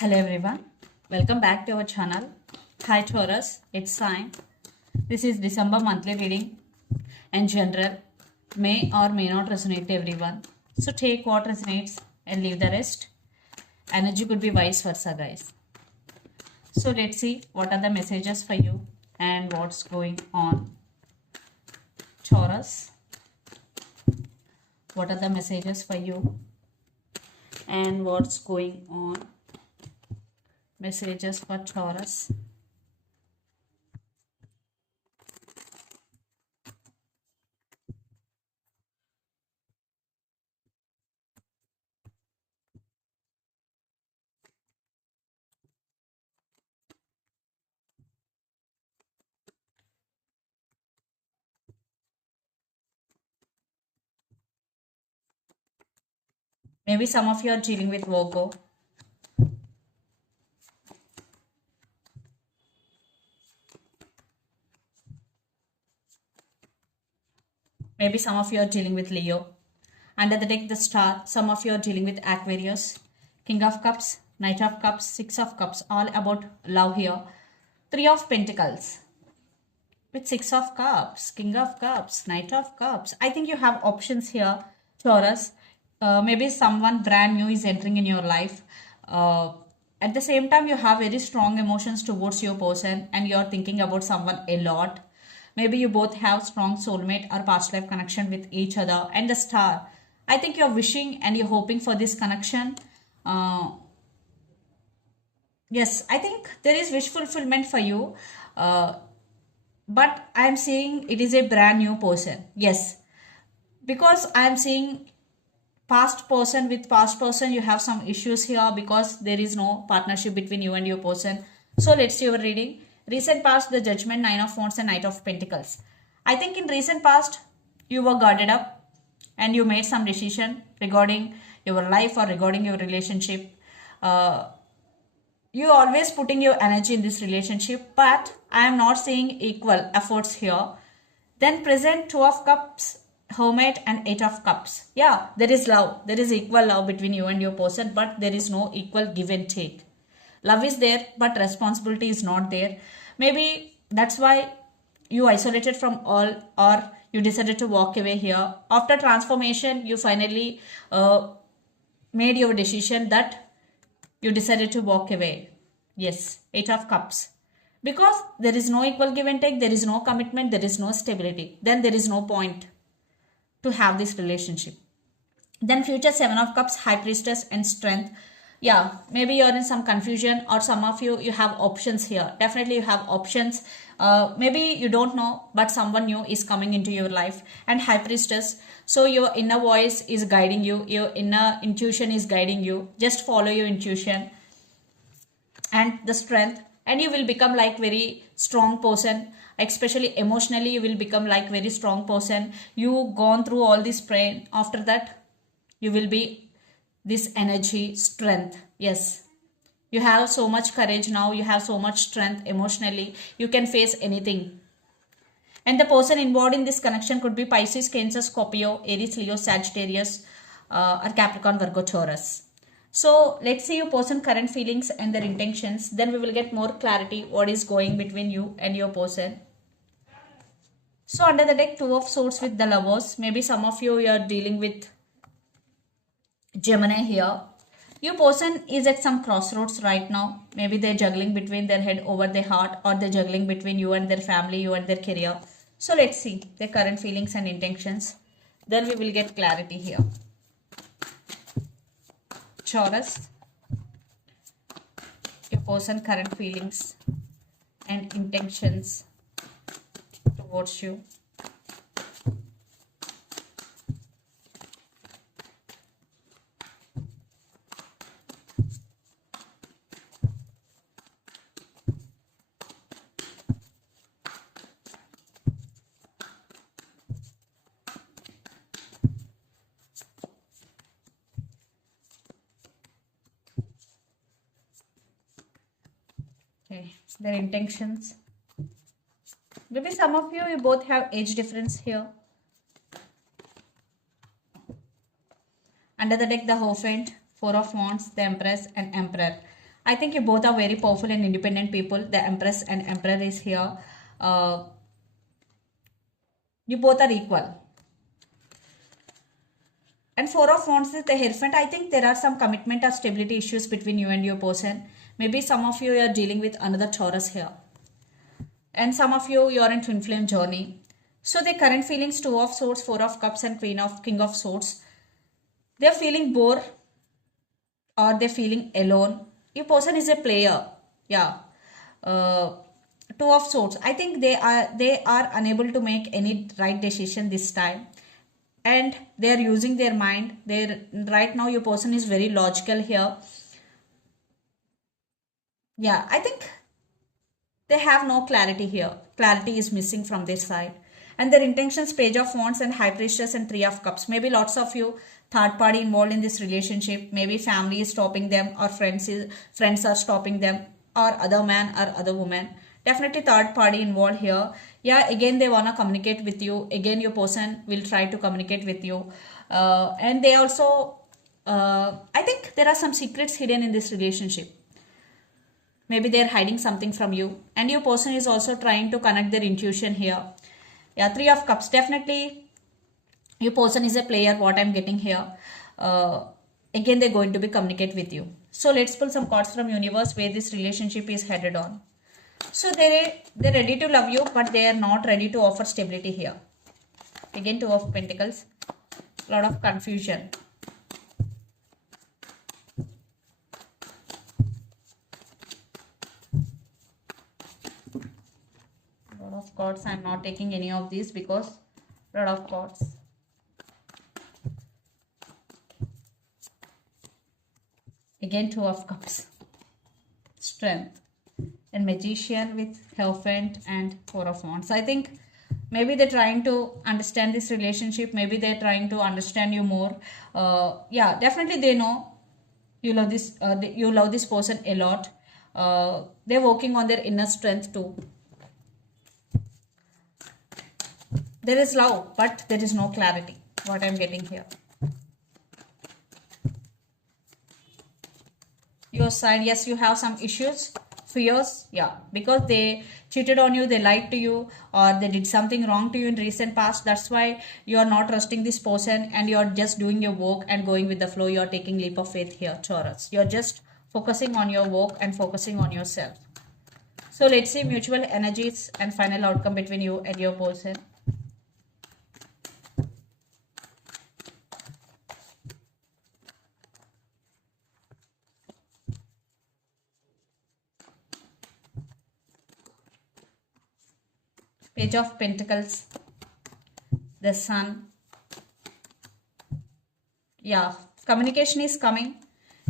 Hello everyone, welcome back to our channel. Hi Taurus, it's Sai. This is December monthly reading and general may or may not resonate to everyone. So take what resonates and leave the rest. Energy could be vice versa, guys. So let's see what are the messages for you and what's going on. Taurus, what are the messages for you and what's going on? Messages for Taurus. Maybe some of you are dealing with Virgo. Maybe some of you are dealing with Leo. Under the deck, the Star. Some of you are dealing with Aquarius. King of Cups, Knight of Cups, Six of Cups. All about love here. Three of Pentacles. With Six of Cups, King of Cups, Knight of Cups. I think you have options here, Taurus. Maybe someone brand new is entering in your life. At the same time, you have very strong emotions towards your person and you're thinking about someone a lot. Maybe you both have strong soulmate or past life connection with each other. And the Star, I think you're wishing and you're hoping for this connection. Yes, I think there is wish fulfillment for you. But I'm seeing it is a brand new person. Yes, because I'm seeing past person with past person, you have some issues here because there is no partnership between you and your person. So let's see your reading. Recent past, the Judgment, Nine of Wands and Knight of Pentacles. I think in recent past you were guarded up and you made some decision regarding your life or regarding your relationship. You always putting your energy in this relationship, but I am not seeing equal efforts here. Then present Two of Cups, Hermit and Eight of Cups. Yeah, there is love. There is equal love between you and your person, but there is no equal give and take. Love is there, but responsibility is not there. Maybe that's why you isolated from all, or you decided to walk away here. After transformation, you finally made your decision that you decided to walk away. Yes, Eight of Cups. Because there is no equal give and take, there is no commitment, there is no stability. Then there is no point to have this relationship. Then future Seven of Cups, High Priestess and Strength. Yeah, maybe you're in some confusion, or some of you have options here. Definitely you have options. Maybe you don't know, but someone new is coming into your life. And High Priestess, so your inner voice is guiding you, your inner intuition is guiding you. Just follow your intuition and the Strength, and you will become like very strong person, especially emotionally you will become like very strong person. You gone through all this pain, after that you will be this energy, strength. Yes, you have so much courage now, you have so much strength emotionally, you can face anything. And the person involved in this connection could be Pisces, Cancer, Scorpio, Aries, Leo, Sagittarius, or Capricorn, Virgo, Taurus. So let's see your person current feelings and their intentions. Then we will get more clarity what is going between you and your person. So under the deck, Two of Swords with the Lovers. Maybe some of you are dealing with Gemini here. Your person is at some crossroads right now. Maybe they're juggling between their head over their heart, or they're juggling between you and their family, you and their career. So let's see their current feelings and intentions. Then we will get clarity here. Taurus, your person current feelings and intentions towards you. Okay, their intentions. Maybe some of you both have age difference here. Under the deck, the Hierophant, Four of Wands, the Empress and Emperor. I think you both are very powerful and independent people. The Empress and Emperor is here. You both are equal. And Four of Wands is the Hierophant. I think there are some commitment or stability issues between you and your person. Maybe some of you are dealing with another Taurus here. And some of you are in twin flame journey. So the current feelings, Two of Swords, Four of Cups and King of Swords. They're feeling bored or they're feeling alone. Your person is a player. Yeah. Two of Swords. I think they are unable to make any right decision this time. And they are using their mind. Right now your person is very logical here. Yeah, I think they have no clarity here. Clarity is missing from their side. And their intentions, Page of Wands and High Priestess and Three of Cups. Maybe lots of you third party involved in this relationship. Maybe family is stopping them or friends are stopping them or other man or other woman. Definitely third party involved here. Yeah, again they want to communicate with you. Again your person will try to communicate with you. And they also, I think there are some secrets hidden in this relationship. Maybe they're hiding something from you. And your person is also trying to connect their intuition here. Yeah, Three of Cups. Definitely your person is a player, what I'm getting here. Again, they're going to be communicate with you. So let's pull some cards from universe where this relationship is headed on. So they're ready to love you, but they are not ready to offer stability here. Again, Two of Pentacles. A lot of confusion. A lot of cards. I'm not taking any of these because a lot of cards. Again, Two of Cups. Strength. And Magician with Hierophant and Four of Wands. I think maybe they're trying to understand this relationship. Maybe they're trying to understand you more. Yeah, definitely they know you love this. You love this person a lot. They're working on their inner strength too. There is love, but there is no clarity. What I'm getting here. Your side, yes, you have some issues. Fears, yeah, because they cheated on you, they lied to you, or they did something wrong to you in recent past. That's why you are not trusting this person and you're just doing your work and going with the flow. You're taking leap of faith here, Taurus. You're just focusing on your work and focusing on yourself. So let's see mutual energies and final outcome between you and your person. Page of Pentacles, the Sun. Yeah, communication is coming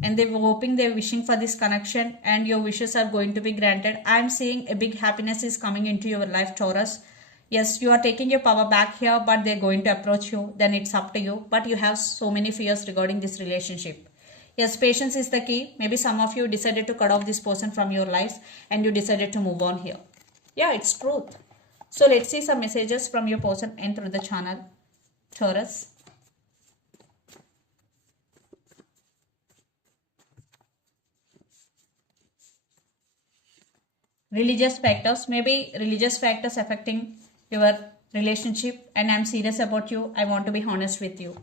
and they're hoping, they're wishing for this connection and your wishes are going to be granted. I'm seeing a big happiness is coming into your life, Taurus. Yes, you are taking your power back here, but they're going to approach you. Then it's up to you. But you have so many fears regarding this relationship. Yes, patience is the key. Maybe some of you decided to cut off this person from your life and you decided to move on here. Yeah, it's truth. So let's see some messages from your person and through the channel, Taurus. Religious factors, maybe religious factors affecting your relationship, and I'm serious about you. I want to be honest with you.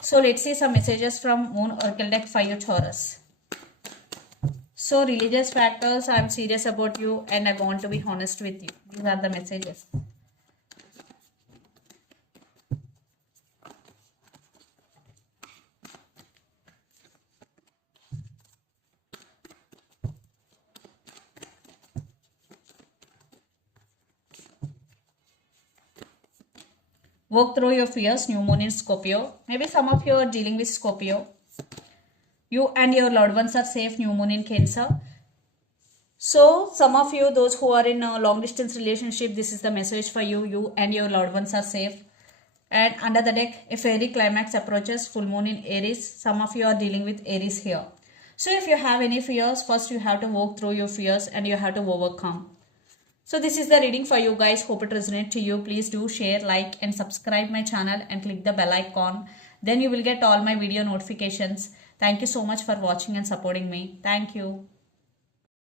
So let's see some messages from Moon Oracle deck for you, Taurus. So religious factors, I'm serious about you and I want to be honest with you. These are the messages. Work through your fears, new moon in Scorpio. Maybe some of you are dealing with Scorpio. You and your loved ones are safe, new moon in Cancer. So some of you, those who are in a long distance relationship, this is the message for you. You and your loved ones are safe. And under the deck, a fairy climax approaches, full moon in Aries. Some of you are dealing with Aries here. So if you have any fears, first you have to work through your fears and you have to overcome. So this is the reading for you guys. Hope it resonates to you. Please do share, like and subscribe my channel and click the bell icon. Then you will get all my video notifications. Thank you so much for watching and supporting me. Thank you.